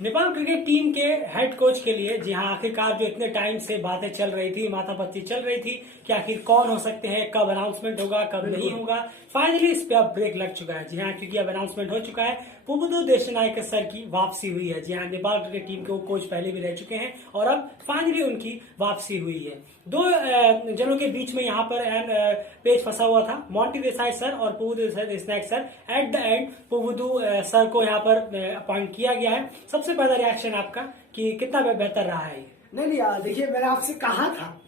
Nepal cricket team के head coach के लिए जी हाँ, आखिरकार जो इतने टाइम से बातें चल रही थी, माथापच्ची चल रही थी कि आखिर कौन हो सकते हैं, कब अनाउंसमेंट होगा, कब नहीं होगा, फाइनली इस पे अब ब्रेक लग चुका है। जी हाँ, क्योंकि अब अनाउंसमेंट हो चुका है, पुबुदु देशनायक सर की वापसी हुई है। जी हाँ, नेपाल क्रिकेट टीम के वो कोच पहले भी रह चुके हैं और अब फाइनली उनकी वापसी हुई है। दो जनों के बीच में यहाँ पर पेज फंसा हुआ था, मोंटी देसाई सर और Pubudu Dassanayake sir. At the end Pubudu sir को यहाँ पर अपॉइंट किया गया है। सबसे पहला रिएक्शन आपका कि कितना बेहतर रहा है? नहीं, देखिए मैंने आपसे कहा था,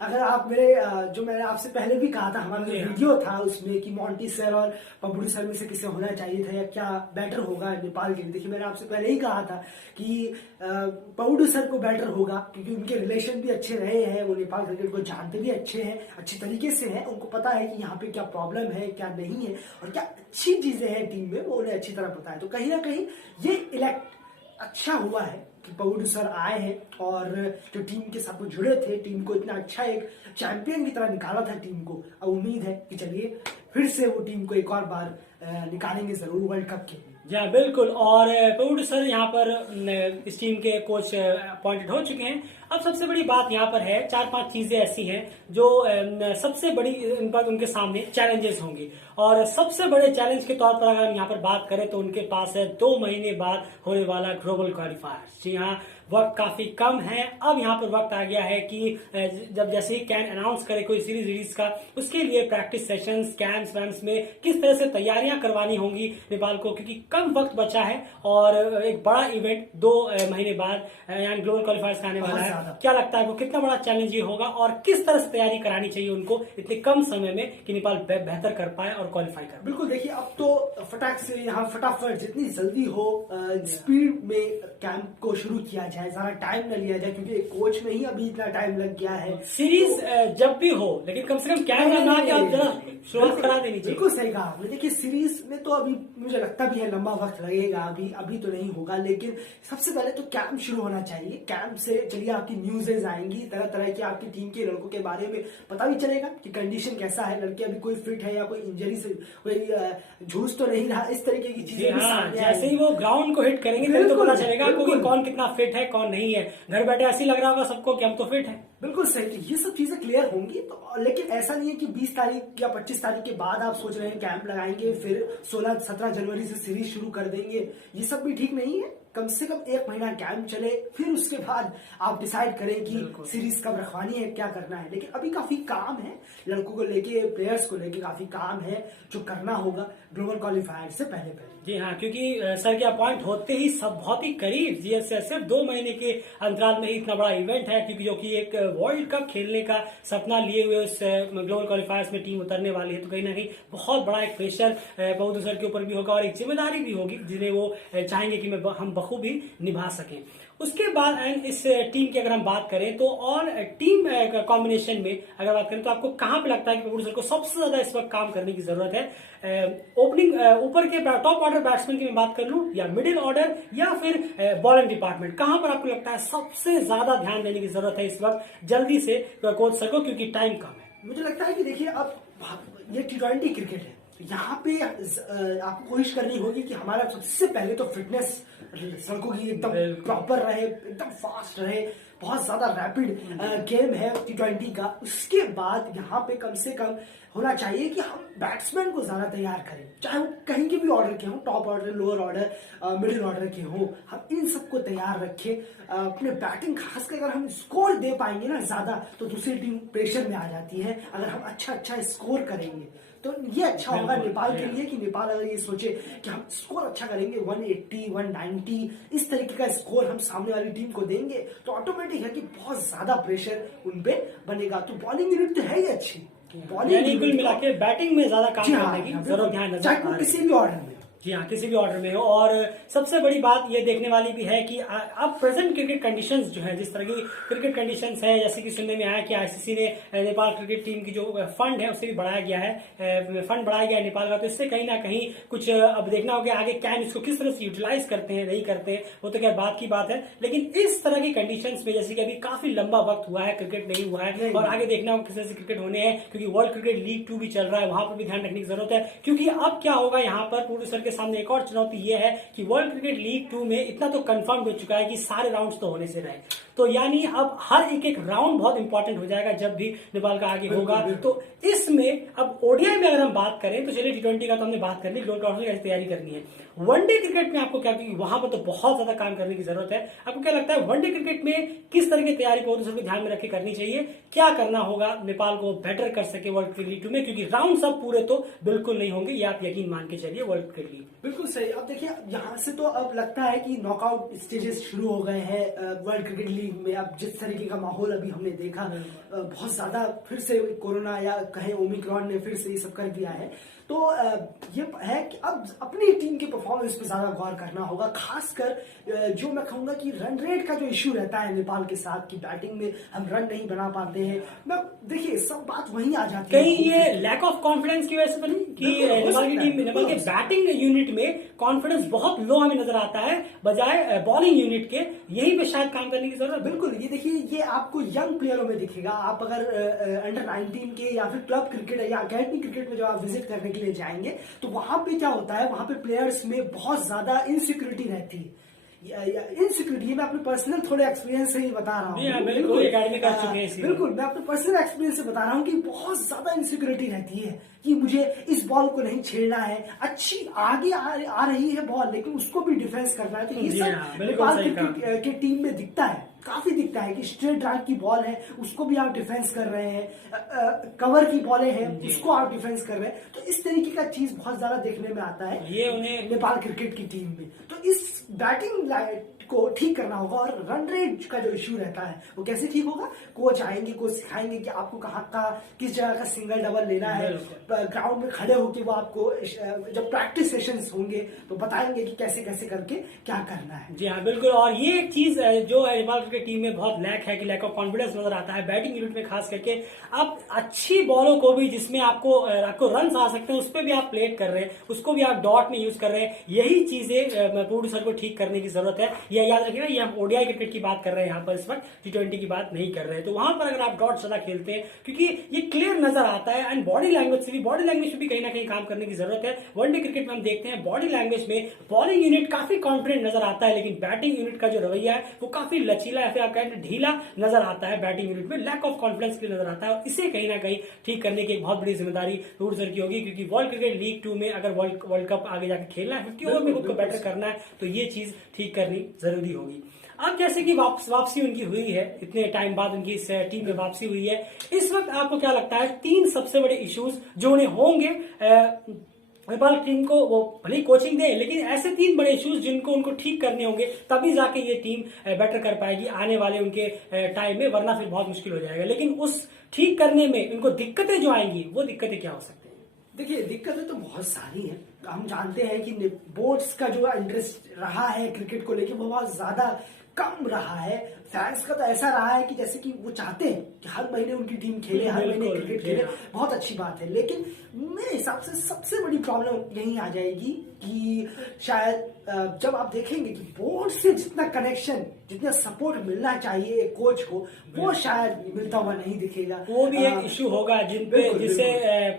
अगर आप मेरे जो मैंने आपसे पहले भी कहा था, हमारा जो वीडियो था उसमें कि मोंटी सर और पबुडू सर में से किसे होना चाहिए था या क्या बेटर होगा नेपाल के लिए। देखिए मैंने आपसे पहले ही कहा था कि पबुडू सर को बेटर होगा, क्योंकि उनके रिलेशन भी अच्छे रहे हैं, वो नेपाल क्रिकेट को जानते भी अच्छे हैं, अच्छे तरीके से हैं, उनको पता है कि यहाँ पे क्या प्रॉब्लम है, क्या नहीं है और क्या अच्छी चीजें हैं टीम में, वो उन्हें अच्छी तरह पता है। तो कहीं ना कहीं ये इलेक्ट अच्छा हुआ है कि पबुडू सर आए हैं और जो टीम के साथ वो जुड़े थे, टीम को इतना अच्छा एक चैंपियन की तरह निकाला था टीम को। अब उम्मीद है कि चलिए फिर से वो टीम को एक और बार निकालेंगे जरूर वर्ल्ड कप के लिए। जी हाँ, बिल्कुल। और पबुडू सर यहाँ पर इस टीम के कोच अपॉइंटेड हो चुके हैं। अब सबसे बड़ी बात यहाँ पर है, 4-5 चीजें ऐसी हैं जो सबसे बड़ी इन पर उनके सामने चैलेंजेस होंगी। और सबसे बड़े चैलेंज के तौर पर अगर हम यहाँ पर बात करें तो उनके पास है 2 महीने बाद होने वाला ग्लोबल क्वालिफायर। जी हाँ, वक्त काफी कम है। अब यहाँ पर वक्त आ गया है कि जब जैसे ही कैन अनाउंस करे कोई सीरीज रिलीज का, उसके लिए प्रैक्टिस सेशंस, कैंप्स वैम्प्स में किस तरह से तैयारियां करवानी होंगी नेपाल को, क्योंकि कम वक्त बचा है और एक बड़ा इवेंट 2 महीने बाद यानी ग्लोबल क्वालिफायर्स आने वाला है। क्या लगता है वो कितना बड़ा चैलेंज ये होगा और किस तरह से तैयारी करानी चाहिए उनको इतने कम समय में कि नेपाल बेहतर कर पाए और क्वालिफाई कर? बिल्कुल, देखिए अब तो फटाक से यहाँ फटाफट जितनी जल्दी हो स्पीड में कैंप को शुरू किया जाए, ज्यादा टाइम न लिया जाए, क्योंकि कोच में ही अभी इतना टाइम लग गया है। सीरीज जब भी हो, लेकिन कम से कम कैंप में ना कि आप जरा शुरुआत करा देनी चाहिए। बिल्कुल सही कहा आपने। देखिए सीरीज में तो अभी मुझे लगता भी है लंबा वक्त लगेगा, अभी तो नहीं होगा, लेकिन सबसे पहले तो कैंप शुरू होना चाहिए। कैंप से चलिए आपकी न्यूज़ेज आएंगी, तरह तरह की आपकी टीम के लड़कों के बारे में पता भी चलेगा कि कंडीशन कैसा है, लड़के अभी कोई फिट है या कोई इंजरी से कोई झूठ तो नहीं रहा, इस तरीके की चीजें। हाँ, जैसे ही वो ग्राउंड को हिट करेंगे तभी तो पता चलेगा कि कौन कितना फिट है, कौन नहीं है। घर बैठे ऐसे लग रहा होगा सबको कि हम तो फिट है। बिल्कुल सही, ये सब चीजें क्लियर होंगी तो। लेकिन ऐसा नहीं है कि 20 तारीख या 25 तारीख के बाद आप सोच रहे हैं कैंप लगाएंगे, फिर 16-17 जनवरी से सीरीज शुरू कर देंगे, ये सब भी ठीक नहीं है। कम से कम 1 महीना कैंप चले, फिर उसके बाद आप डिसाइड करें कि सीरीज कब रखवानी है, क्या करना है। लेकिन अभी काफी काम है लड़कों को लेके, प्लेयर्स को लेके काफी काम है जो करना होगा ग्लोबल क्वालिफायर से पहले। जी हाँ, क्योंकि सर के अपॉइंट होते ही सब बहुत ही करीब, जी सिर्फ 2 महीने के अंतराल में ही इतना बड़ा इवेंट है, क्योंकि जो कि एक वर्ल्ड कप खेलने का सपना लिए हुए उस ग्लोबल क्वालिफायर्स में टीम उतरने वाली है। तो कहीं ना कहीं बहुत बड़ा एक प्रेशर पबुडू सर के ऊपर भी होगा और एक जिम्मेदारी भी होगी जिन्हें वो चाहेंगे कि हम बखूबी निभा सकें। उसके बाद एंड इस टीम की अगर हम बात करें तो और टीम कॉम्बिनेशन में अगर बात करें तो आपको कहां पे लगता है कि पबुडू सर को सबसे ज्यादा इस वक्त काम करने की जरूरत है? ओपनिंग ऊपर के टॉप ऑर्डर बैट्समैन की मैं बात कर लूं, या मिडिल ऑर्डर, या फिर बॉलिंग डिपार्टमेंट, कहां पर आपको लगता है सबसे ज्यादा ध्यान देने की जरूरत है इस वक्त जल्दी से कोच सर को, क्योंकि टाइम कम है? मुझे लगता है कि देखिए अब ये T20 क्रिकेट है, यहाँ पे आपको कोशिश करनी होगी कि हमारा सबसे पहले तो फिटनेस सड़कों की एकदम प्रॉपर रहे, एकदम फास्ट रहे, बहुत ज्यादा रैपिड गेम है T20 का। उसके बाद यहाँ पे कम से कम होना चाहिए कि हम बैट्समैन को ज्यादा तैयार करें, चाहे वो कहीं के भी ऑर्डर के हों, top order, lower order, middle order के हों, हम इन सबको तैयार रखें। अपने बैटिंग खासकर अगर हम स्कोर दे पाएंगे ना ज्यादा, तो दूसरी टीम प्रेशर में आ जाती है। अगर हम अच्छा स्कोर करेंगे तो ये अच्छा होगा नेपाल के लिए, कि नेपाल अगर ये सोचे कि हम स्कोर अच्छा करेंगे, 180, 190 इस तरीके का स्कोर हम सामने वाली टीम को देंगे, तो ऑटोमेटिक है कि बहुत ज्यादा प्रेशर उन पे बनेगा। तो बॉलिंग यूनिट तो है ही अच्छी, बॉलिंग कुल मिला के बैटिंग में ज्यादा काम करने की जरूरत ध्यान चाहे किसी भी ऑर्डर में। जी हाँ, किसी भी ऑर्डर में हो। और सबसे बड़ी बात ये देखने वाली भी है कि अब प्रेजेंट क्रिकेट कंडीशंस जो है, जिस तरह की क्रिकेट कंडीशंस है, जैसे कि सुनने में आया कि आईसीसी ने नेपाल क्रिकेट टीम की जो फंड है उसे भी बढ़ाया गया है, फंड बढ़ाया गया है नेपाल का। तो इससे कहीं ना कहीं कुछ अब देखना होगा आगे कैन इसको किस तरह से यूटिलाइज करते हैं, नहीं करते हैं, वो तो क्या बात की बात है। लेकिन इस तरह की कंडीशंस में, जैसे कि अभी काफी लंबा वक्त हुआ है, क्रिकेट नहीं हुआ है, और आगे देखना होगा किस तरह से क्रिकेट होने हैं, क्योंकि वर्ल्ड क्रिकेट लीग 2 भी चल रहा है, वहां पर भी ध्यान रखने की जरूरत है। क्योंकि अब क्या होगा यहाँ पर पबुडू सर के के सामने एक और चुनौती ये है कि वर्ल्ड क्रिकेट लीग 2 में इतना तो कंफर्म हो चुका है कि सारे राउंड्स तो होने से रहे, तो यानी अब हर एक राउंड बहुत इंपॉर्टेंट हो जाएगा जब भी नेपाल का आगे होगा। तो इसमें अब ओडीआई में अगर हम बात करें तो चलिए T20 का तो हमने बात करनी, ग्लोबल टॉर्नामेंट की कैसे तैयारी करनी है। वनडे क्रिकेट में आपको क्या, क्योंकि वहां पर तो बहुत ज्यादा काम करने की जरूरत है, आपको क्या लगता है वनडे क्रिकेट में किस तरह की तैयारी को दूसरे को ध्यान में रख के करनी चाहिए, क्या करना होगा नेपाल को बेटर कर सके वर्ल्ड क्रिकेट लीग 2 में, क्योंकि राउंड सब पूरे तो बिल्कुल नहीं होंगे, ये आप यकीन मान के चलिए वर्ल्ड क्रिकेट लीग। बिल्कुल सही। अब देखिए यहाँ से तो अब लगता है कि नॉकआउट स्टेजेस शुरू हो गए हैं वर्ल्ड क्रिकेट लीग में। अब जिस तरीके का माहौल अभी हमने देखा, बहुत ज्यादा फिर से कोरोना या कहें ओमिक्रॉन ने फिर से ये सब कर दिया है, तो ये है कि अब अपनी टीम के परफॉर्मेंस पे ज्यादा गौर करना होगा। खासकर जो मैं कहूंगा कि रन रेट का जो इश्यू रहता है नेपाल के साथ, कि बैटिंग में हम रन नहीं बना पाते हैं, मैं देखिए सब बात वहीं आ जाती है। कहीं ये लैक ऑफ कॉन्फिडेंस की वजह से बनी कि नेपाल की टीम में, नेपाल के बैटिंग यूनिट में कॉन्फिडेंस बहुत लो हमें नजर आता है बजाय बॉलिंग यूनिट के, यही पे शायद काम करने की जरूरत। बिल्कुल, ये देखिए ये आपको यंग प्लेयरों में दिखेगा। आप अगर अंडर 19 के या फिर क्लब क्रिकेट या अकेडमी क्रिकेट में जब आप विजिट करने के लिए जाएंगे तो वहां पे क्या होता है, वहां पे प्लेयर्स में बहुत ज्यादा इनसिक्योरिटी रहती है। इनसिक्योरिटी मैं अपने पर्सनल थोड़े एक्सपीरियंस से ही बता रहा हूँ। बिल्कुल मैं अपने पर्सनल एक्सपीरियंस से बता रहा हूँ कि बहुत ज्यादा इनसिक्योरिटी रहती है कि मुझे इस बॉल को नहीं छेड़ना है, अच्छी आगे आ रही है बॉल लेकिन उसको भी डिफेंस करना है। तो ये सब नेपाल की टीम में दिखता है, काफी दिखता है कि स्ट्रेट ड्राइव की बॉल है उसको भी आप डिफेंस कर रहे हैं, कवर की बॉलें हैं उसको आप डिफेंस कर रहे हैं। तो इस तरीके का चीज बहुत ज्यादा देखने में आता है ये उन्हें नेपाल क्रिकेट की टीम में। तो इस बैटिंग को ठीक करना होगा, और रन रेट का जो इश्यू रहता है वो कैसे ठीक होगा, कोच आएंगे, कोच सिखाएंगे कि आपको कहाँ का किस जगह का सिंगल डबल लेना है, ग्राउंड में खड़े होके वो आपको जब प्रैक्टिस सेशंस होंगे तो बताएंगे कि कैसे कैसे करके क्या करना है। जी हाँ बिल्कुल। और ये एक चीज जो है नेपाल क्रिकेट टीम में बहुत लैक है कि लैक ऑफ कॉन्फिडेंस नजर आता है बैटिंग यूनिट में, खास करके आप अच्छी बॉलों को भी जिसमें आपको रन आ सकते हैं उस पर भी आप प्लेट कर रहे हैं, उसको भी आप डॉट में यूज कर रहे हैं। यही चीजें प्रोड्यूसर को ठीक करने की जरूरत है। ये याद रखिए ना, ये हम ओडीआई क्रिकेट की बात कर रहे हैं यहाँ पर, इस वक्त T20 की बात नहीं कर रहे हैं। तो वहां पर अगर आप डॉट ज्यादा खेलते हैं, क्योंकि ये क्लियर नजर आता है, एंड बॉडी लैंग्वेज से भी, बॉडी लैंग्वेज भी कहीं ना कहीं काम करने की जरूरत है। वनडे क्रिकेट में हम देखते हैं बॉडी लैंग्वेज में बॉलिंग यूनिट काफी कॉन्फिडेंट नजर आता है, लेकिन बैटिंग यूनिट का जो रवैया है वो काफी लचीला या फिर आप कहते हैं ढीला नजर आता है। बैटिंग यूनिट में लैक ऑफ कॉन्फिडेंस की नजर आता है, और इसे कहीं ना कहीं ठीक करने की एक बहुत बड़ी जिम्मेदारी प्रोड्यूसर की होगी, क्योंकि वर्ल्ड क्रिकेट लीग 2 में अगर वर्ल्ड कप आगे जाकर खेलना है, 50 ओवर में खुद को बेटर करना है, तो ये चीज ठीक करनी जरूरी होगी। अब जैसे कि वापसी उनकी हुई है, इतने टाइम बाद उनकी इस टीम में वापसी हुई है, इस वक्त आपको क्या लगता है 3 सबसे बड़े इश्यूज जो उन्हें होंगे नेपाल टीम को, वो भले कोचिंग दे लेकिन ऐसे 3 बड़े इश्यूज जिनको उनको ठीक करने होंगे, तभी जाके ये टीम बेटर कर पाएगी आने वाले उनके टाइम में, वरना फिर बहुत मुश्किल हो जाएगा। लेकिन उस ठीक करने में उनको दिक्कतें जो आएंगी, वो दिक्कतें क्या हो सकती है? देखिए दिक्कतें तो बहुत सारी हैं। हम जानते हैं कि बोर्ड्स का जो इंटरेस्ट रहा है क्रिकेट को लेकर वो बहुत ज्यादा कम रहा है। फैंस का तो ऐसा रहा है कि जैसे कि वो चाहते हैं कि हर महीने उनकी टीम खेले, हर महीने क्रिकेट खेले, बहुत अच्छी बात है। लेकिन मेरे हिसाब से सबसे बड़ी प्रॉब्लम यही आ जाएगी कि शायद जब आप देखेंगे कि बोर्ड से जितना कनेक्शन, जितना सपोर्ट मिलना चाहिए एक कोच को, वो शायद मिलता हुआ नहीं दिखेगा। वो भी एक इश्यू होगा जिससे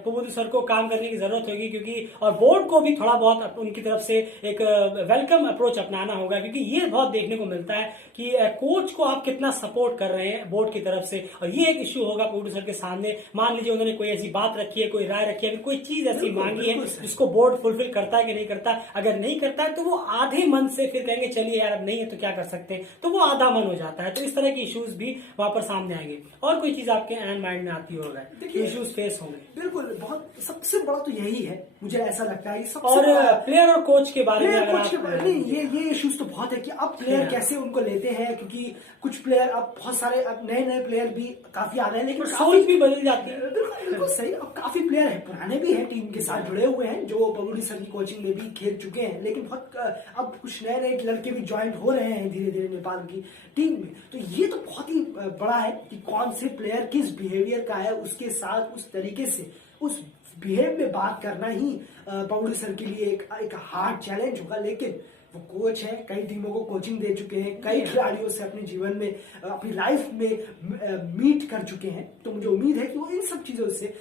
प्रोड्यूसर को काम करने की जरूरत होगी, क्योंकि और बोर्ड को भी थोड़ा बहुत उनकी तरफ से एक वेलकम अप्रोच अपनाना होगा, क्योंकि ये बहुत देखने को मिलता है कि कोच को आप कितना सपोर्ट कर रहे हैं बोर्ड की तरफ से, और ये एक इश्यू होगा प्रोड्यूसर के सामने। मान लीजिए उन्होंने कोई ऐसी बात रखी है, कोई राय रखी है, कोई चीज ऐसी मांगी है जिसको बोर्ड फुलफिल करता है कि नहीं करता, अगर नहीं करता है तो वो आधे मन से फिर कहेंगे चलिए यार अब नहीं है तो क्या कर सकते हैं, तो वो आधा मन हो जाता है। तो इस तरह के इश्यूज भी वहां पर सामने आएंगे। और कोई चीज आपके एंड माइंड में आती होगा, इश्यूज फेस होंगे? बिल्कुल, बहुत सबसे बड़ा तो यही है, मुझे ऐसा लगता है। और प्लेयर और कोच के बारे में नहीं, ये इश्यूज तो बहुत है कि अब प्लेयर कैसे उनको लेते हैं, क्योंकि कुछ प्लेयर अब बहुत सारे अब नए प्लेयर भी काफी आ रहे हैं, लेकिन सोच भी बदल जाती है। बिल्कुल सही। अब काफी प्लेयर है, पुराने भी हैं, टीम के साथ जुड़े हुए हैं, जो प्रोड्यूसर की कोचिंग में भी खेल चुके हैं, लेकिन बहुत अब कुछ नए लड़के भी ज्वाइन हो रहे हैं धीरे धीरे नेपाल की टीम में। तो ये तो बहुत ही बड़ा है कि कौन से प्लेयर किस बिहेवियर का है, उसके साथ उस तरीके से उस बिहेव में बात करना ही प्रोड्यूसर के लिए एक हार्ड चैलेंज होगा। लेकिन वो कोच है, कई टीमों को कोचिंग दे चुके हैं, कई खिलाड़ियों से अपने जीवन में, अपनी लाइफ में मीट कर चुके हैं। तो मुझे उम्मीद है कि वो इन सब चीजों से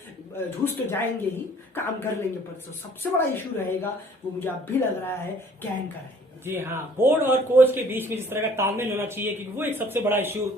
झूठ तो जाएंगे ही, काम कर लेंगे, पर सबसे बड़ा इशू रहेगा वो मुझे अब भी लग रहा है कैन का रहेगा। जी हाँ, बोर्ड और कोच के बीच में जिस तरह का तालमेल होना चाहिए, क्योंकि वो एक सबसे बड़ा इशू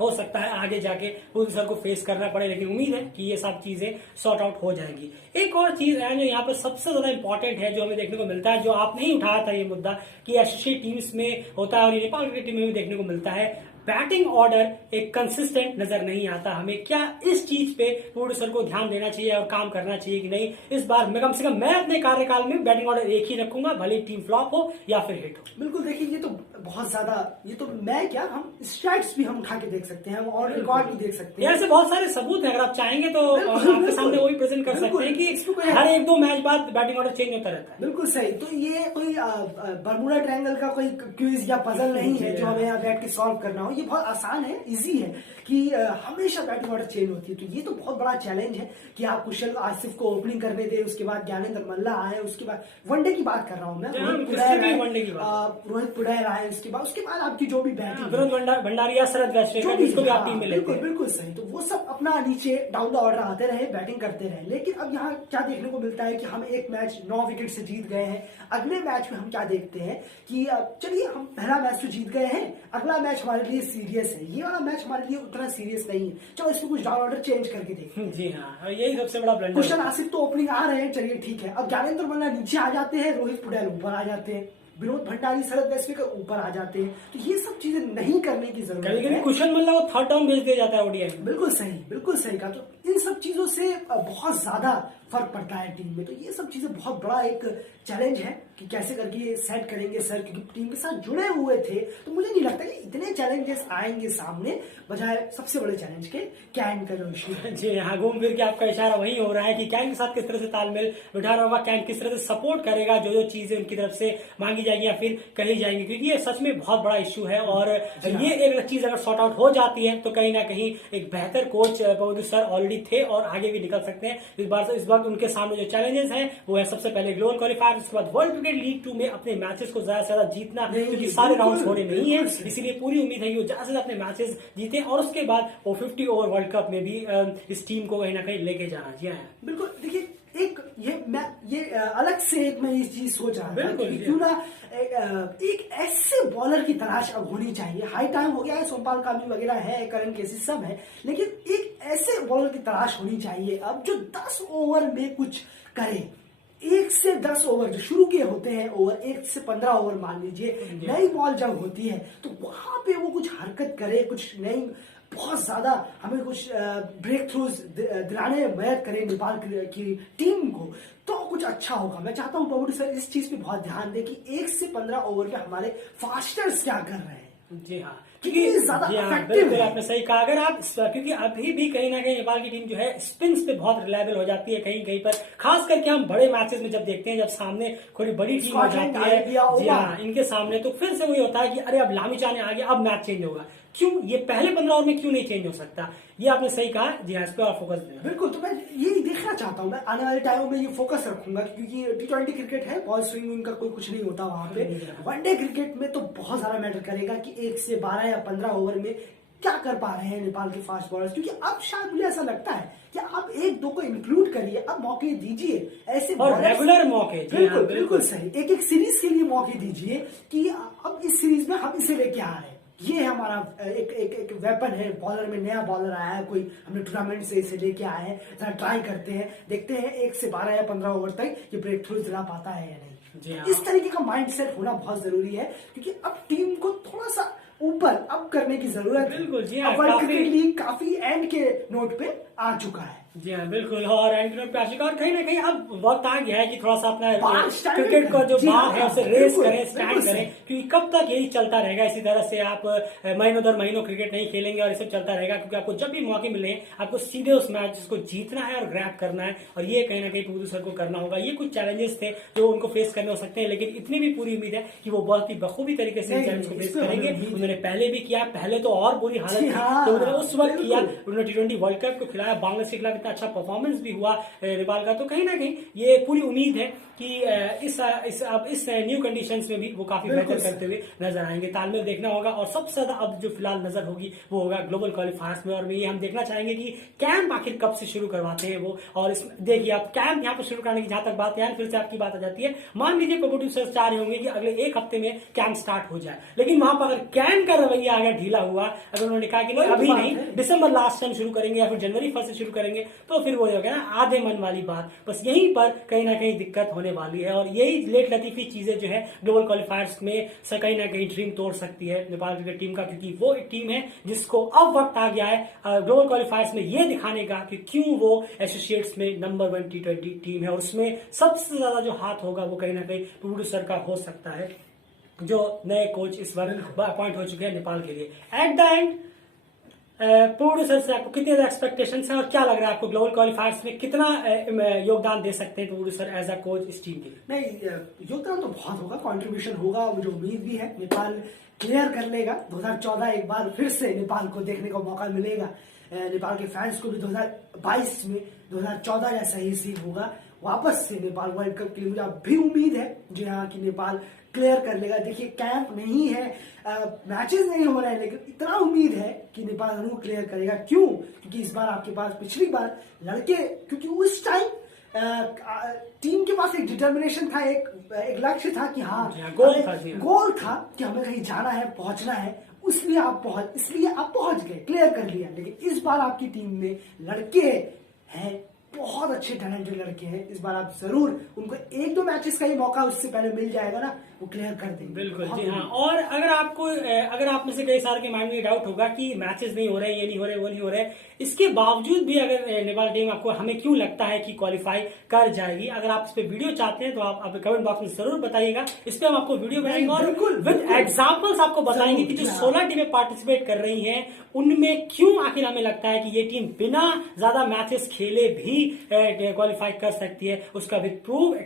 हो सकता है आगे जाके प्रोड्यूसर को फेस करना पड़े, लेकिन उम्मीद है कि ये सब चीजें सॉर्ट आउट हो जाएंगी। एक और चीज है जो यहाँ पर सबसे ज्यादा इंपॉर्टेंट है, जो हमें देखने को मिलता है, जो आपने ही उठाया था ये मुद्दा, कि एसोसिएट टीम्स में होता है और नेपाल क्रिकेट टीम में भी देखने को मिलता है, बैटिंग ऑर्डर एक कंसिस्टेंट नजर नहीं आता हमें। क्या इस चीज पे प्रोड्यूसर को ध्यान देना चाहिए और काम करना चाहिए कि नहीं, इस बार मैं कम से कम मैं अपने कार्यकाल में बैटिंग ऑर्डर एक ही रखूंगा, भले टीम फ्लॉप हो या फिर हिट हो। बिल्कुल, देखिए ये तो बहुत ज्यादा, ये तो मैं क्या, हम स्टैट्स भी हम उठा के देख सकते हैं, हम और रिकॉर्ड भी देख सकते हैं, ऐसे बहुत सारे सबूत हैं, अगर आप चाहेंगे तो आपके सामने वही प्रेजेंट कर सकते हैं कि हर 1-2 मैच बाद बैटिंग ऑर्डर चेंज होता रहता है। बिल्कुल सही। तो ये कोई बर्मुडा ट्रायंगल का कोई क्विज या पजल नहीं है जो हमें यहाँ बैठ के सॉल्व करना हो, ये बहुत आसान है, इजी है कि हमेशा बैटिंग ऑर्डर चेंज होती है। तो ये तो बहुत बड़ा चैलेंज है कि आप कुशल आसिफ को ओपनिंग करने दे, उसके बाद ज्ञानेंद्र मल्ला आए, उसके बाद वनडे की बात कर रहा हूँ मैं, रोहित पुडायर आए, उसके बाद आपकी जो भी बैटिंग, भंडारिया, शरद वैश्रेकर, जिसको भी आप टीम में लेते हैं, बिल्कुल सही। तो वो सब अपना नीचे डाउन द ऑर्डर आते रहे, बैटिंग करते रहे। लेकिन अब यहाँ क्या देखने को मिलता है कि हम एक मैच 9 विकेट से जीत गए हैं, अगले मैच में हम क्या देखते हैं कि चलिए हम पहला मैच तो जीत गए हैं, अगला मैच हमारे लिए सीरियस है, ये वाला मैच हमारे लिए उतना सीरियस नहीं है, चलो इसमें कुछ डाउन ऑर्डर चेंज करके देखते हैं। जी हाँ, यही सबसे बड़ा ब्लंडर। कुशल आसिफ तो ओपनिंग आ रहे हैं, चलिए ठीक है, अब ज्ञानेंद्र मल्ला नीचे आ जाते हैं, रोहित पुडायल ऊपर आ जाते हैं, विनोद भंडारी, शरद वैश्रेकर ऊपर आ जाते हैं। तो ये सब चीजें नहीं करने की जरूरत है। कुशल मल्ला को थर्ड डाउन भेज दिया जाता है ओडीआई में। बिल्कुल सही कहा। तो इन सब चीजों से बहुत ज्यादा फर्क पड़ता है टीम में। तो ये सब चीजें बहुत बड़ा एक चैलेंज है कि कैसे करके ये सेट करेंगे सर, क्योंकि टीम के साथ जुड़े हुए थे। तो मुझे नहीं लगता कि इतने चैलेंजेस आएंगे सामने, बजाय सबसे बड़े चैलेंज के कैन का जो इशू है। जी हाँ, घूम फिर के आपका इशारा वही हो रहा है कि कैन के साथ किस तरह से तालमेल बिठा रहा होगा, कैन किस तरह से सपोर्ट करेगा जो जो चीजें उनकी तरफ से मांगी जाएगी या फिर कही जाएंगी, क्योंकि ये सच में बहुत बड़ा इशू है। और ये एक चीज अगर सॉर्ट आउट हो जाती है तो कहीं ना कहीं एक बेहतर कोच सर ऑलरेडी थे और आगे भी निकल सकते हैं। इस बार उनके सामने जो चैलेंजेस हैं वो है सबसे पहले ग्लोबल क्वालिफायर, उसके बाद वर्ल्ड क्रिकेट लीग 2 में अपने मैचेस को ज्यादा से ज्यादा जीतना, क्योंकि सारे राउंड्स होने नहीं है, इसीलिए पूरी उम्मीद है कि वो ज्यादा से ज्यादा अपने मैचेस जीते और उसके बाद वो 50 ओवर वर्ल्ड कप में भी इस टीम को कहीं ना कहीं लेके जाना। जी हाँ, बिल्कुल। देखिए ये अलग से एक मैं ये चीज सोच रहा था कि क्यों ना एक ऐसे बॉलर की तलाश अब होनी चाहिए। हाई टाइम हो गया है, सोमपाल कामी वगैरह है, करण केसी सब है, लेकिन एक ऐसे बॉलर की तलाश होनी चाहिए अब जो 10 ओवर में कुछ करे। 1 से 10 ओवर जो शुरू के होते हैं ओवर, 1 से 15 ओवर मान लीजिए, नई बॉल जब होती है तो वहां पे वो कुछ हरकत करे, कुछ नई, बहुत ज्यादा हमें कुछ ब्रेक थ्रूज दिलाने में मदद करें नेपाल की टीम को, तो कुछ अच्छा होगा। मैं चाहता हूं बाबू सर इस चीज पे बहुत ध्यान दें कि 1 से 15 ओवर में हमारे फास्टर्स क्या कर रहे हैं। जी हाँ, क्योंकि ज्यादा बिल्कुल आपने सही कहा। अगर आप, क्योंकि अभी भी कहीं ना कहीं नेपाल की टीम जो है स्पिन्स पे बहुत रिलायबल हो जाती है कहीं कहीं पर, खास करके हम बड़े मैचेस में जब देखते हैं, जब सामने कोई बड़ी टीम आ जाती है, जी हाँ, इनके सामने, तो फिर से वही होता है कि अरे अब लामिछाने आ गया, अब मैच चेंज होगा। क्यों ये पहले 15 ओवर में क्यों नहीं चेंज हो सकता? ये आपने सही कहा। जी हाँ, इस पर फोकस देना। बिल्कुल, तो मैं यही देखना चाहता हूँ, मैं आने वाले टाइम में ये फोकस रखूंगा, क्योंकि T20 क्रिकेट है, बॉल स्विंग का कोई कुछ नहीं होता वहां पे। वनडे क्रिकेट में तो बहुत ज्यादा मैटर करेगा कि 1 से 12 या 15 ओवर में क्या कर पा रहे हैं नेपाल के फास्ट बॉलर्स। क्योंकि अब शायद मुझे ऐसा लगता है कि आप 1-2 को इंक्लूड करिए, अब मौके दीजिए ऐसे और रेगुलर मौके। बिल्कुल सही, एक सीरीज के लिए मौके दीजिए कि अब इस सीरीज में हम इसे लेके आ रहे हैं, ये हमारा एक वेपन है। बॉलर में नया बॉलर आया है कोई, हमने टूर्नामेंट से इसे लेके आए हैं, जरा ट्राई करते हैं, देखते हैं 1 से 12 या 15 ओवर तक ये ब्रेक थ्रू दिला पाता है या नहीं। इस तरीके का माइंडसेट होना बहुत जरूरी है, क्योंकि अब टीम को थोड़ा सा ऊपर अप करने की जरूरत है। बिल्कुल, जी हाँ, वर्ल्ड क्रिकेट लीग काफी एंड के नोट पे आ चुका है। जी हाँ, बिल्कुल। और एंड पे आ चुका, और कहीं ना कहीं अब वक्त आ गया है कि थोड़ा सा अपना क्रिकेट का जो बार है उसे रेस करें, स्टैंड करें, क्योंकि कब तक यही चलता रहेगा। इसी तरह से आप महीनों दर महीनों क्रिकेट नहीं खेलेंगे और इसे चलता रहेगा, क्योंकि आपको जब भी मौके मिले आपको सीधे उस मैच को जीतना है और ग्रैब करना है, और ये कहीं ना कहीं प्रोड्यूसर को करना होगा। ये कुछ चैलेंजेस थे जो उनको फेस करने हो सकते हैं, लेकिन इतनी भी पूरी उम्मीद है कि वो बहुत ही बखूबी तरीके से चैलेंज को फेस करेंगे। उन्होंने पहले भी किया, पहले तो और बुरी हालत थी तो उन्होंने उस वक्त किया, उन्होंने T20 वर्ल्ड कप को खिलाया, बांग्लादेश के खिलाफ इतना अच्छा परफॉर्मेंस भी हुआ नेपाल का, तो कहीं ना कहीं ये पूरी उम्मीद है कि इस न्यू कंडीशंस में भी वो काफी बेहतर करते हुए नजर आएंगे। तालमेल देखना होगा, और सबसे ज्यादा अब जो फिलहाल नजर होगी वो होगा ग्लोबल क्वालिफायर्स में, और ये हम देखना चाहेंगे कि कैंप आखिर कब से शुरू करवाते हैं वो। और इसमें देखिए आप कैंप यहाँ पर शुरू करने की जहां तक बात है, फिर से आपकी बात आ जाती है, मान लीजिए प्रोड्यूसर्स चाह रहे होंगे कि अगले एक हफ्ते में कैंप स्टार्ट हो जाए, लेकिन वहां पर अगर कैंप का रवैया अगर ढीला हुआ, अगर उन्होंने कहा कि नहीं अभी नहीं, दिसंबर लास्ट टाइम शुरू करेंगे या फिर जनवरी 1 से शुरू करेंगे, तो फिर वो हो गया ना आधे मन वाली बात। बस यहीं पर कहीं ना कहीं दिक्कत होने वाली है, और यही लेट लतीफी चीजें जो है ग्लोबल क्वालिफायर्स में कहीं ना कहीं ड्रीम तोड़ सकती है नेपाल क्रिकेट टीम का, क्योंकि वो एक टीम है जिसको अब वक्त आ गया है ग्लोबल क्वालिफायर्स में ये दिखाने का कि क्यों वो एसोसिएट्स में नंबर 1 T20 टीम है, और उसमें सबसे ज्यादा जो हाथ होगा वो कहीं ना कहीं प्रोड्यूसर का हो सकता है, जो नए कोच इस वक्त अपॉइंट हो चुके हैं नेपाल के लिए। एट द एंड प्रोड्यूसर से आपको कितने एक्सपेक्टेशंस हैं, और क्या लग रहा है आपको ग्लोबल क्वालिफायर्स में कितना योगदान दे सकते हैं प्रोड्यूसर एज अ कोच इस टीम के लिए? नहीं, योगदान तो बहुत होगा, कंट्रीब्यूशन होगा, मुझे उम्मीद भी है नेपाल क्लियर कर लेगा। 2014 एक बार फिर से नेपाल को देखने का मौका मिलेगा, नेपाल के फैंस को भी 2022 में 2014 जैसा ही सीन होगा वापस से नेपाल वर्ल्ड कप के लिए। मुझे अब भी उम्मीद है जो यहाँ की नेपाल क्लियर कर लेगा। देखिए कैंप नहीं है, मैचेस नहीं हो रहे हैं, लेकिन इतना उम्मीद है कि नेपाल जरूर क्लियर करेगा। क्यों? क्योंकि इस बार आपके पास, पिछली बार लड़के, क्योंकि उस टाइम टीम के पास एक डिटर्मिनेशन था, एक लक्ष्य था कि हाँ गोल था कि हमें कहीं जाना है, पहुंचना है, इसलिए आप पहुंच गए, क्लियर कर लिया। लेकिन इस बार आपकी टीम में लड़के हैं, बहुत अच्छे टैलेंटेड लड़के हैं, इस बार आप जरूर उनको 1-2 मैचेस का ही मौका उससे पहले मिल जाएगा ना, वो क्लियर कर देंगे। बिल्कुल जी हाँ। और अगर आप में से कई सारे के माइंड में डाउट होगा कि मैचेस नहीं हो रहे, ये नहीं हो रहे, वो नहीं हो रहे, इसके बावजूद भी अगर नेपाल टीम हमें क्यों लगता है कि क्वालिफाई कर जाएगी, अगर आप इस पे वीडियो चाहते हैं तो आप कमेंट बॉक्स में जरूर बताइएगा। इस पे हम आपको वीडियो बनाएंगे और विद एग्जाम्पल्स आपको बताएंगे कि जो 16 टीमें पार्टिसिपेट कर रही हैं उनमें क्यों आखिर हमें लगता है कि ये टीम बिना ज्यादा मैचेस खेले भी क्वालिफाई कर सकती है। उसका विद प्रूफ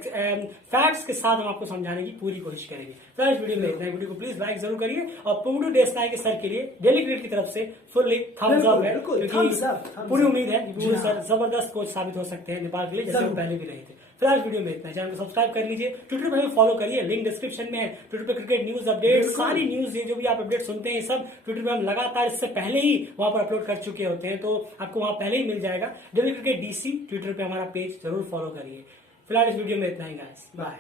फैक्ट्स के साथ हम आपको समझाने की पूरी कोशिश करेंगे। तो इस वीडियो में इतना ही। वीडियो को प्लीज लाइक जरूर करिए, और पुंडू देसाई के सर के लिए डेली क्रिकेट की तरफ से फुल्ली थम्स अप है, क्योंकि पूरी उम्मीद है कि सर जबरदस्त कोच साबित हो सकते हैं नेपाल के लिए, जैसे वो पहले भी रहे थे। फिलहाल वीडियो में इतना। चैनल को सब्सक्राइब कर लीजिए, ट्विटर पर हमें फॉलो करिए, लिंक डिस्क्रिप्शन में है। ट्विटर पे क्रिकेट न्यूज अपडेट, सारी न्यूज जो भी आप अपडेट सुनते हैं सब ट्विटर पे हम लगातार इससे पहले ही वहां पर अपलोड कर चुके होते हैं, तो आपको वहां पहले ही मिल जाएगा। डेली क्रिकेट DC ट्विटर पे हमारा पेज जरूर फॉलो करिए। फिलहाल इस वीडियो में इतना ही गाइस, बाय।